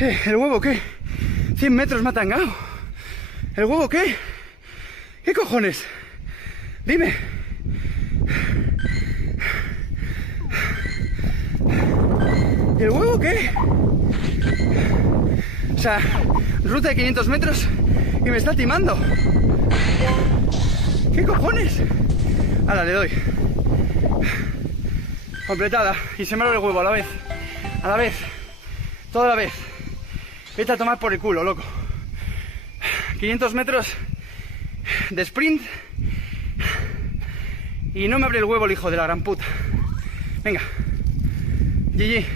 ¿El huevo qué? 100 metros me ha tangado. ¿El huevo qué? ¿Qué cojones? Dime. ¿Y el huevo qué? O sea, ruta de 500 metros y me está timando. ¿Qué cojones? Ahora le doy. Completada. Y se me abre el huevo a la vez. A la vez. Toda la vez. Vete a tomar por el culo, loco. 500 metros de sprint. Y no me abre el huevo el hijo de la gran puta. Venga. GG.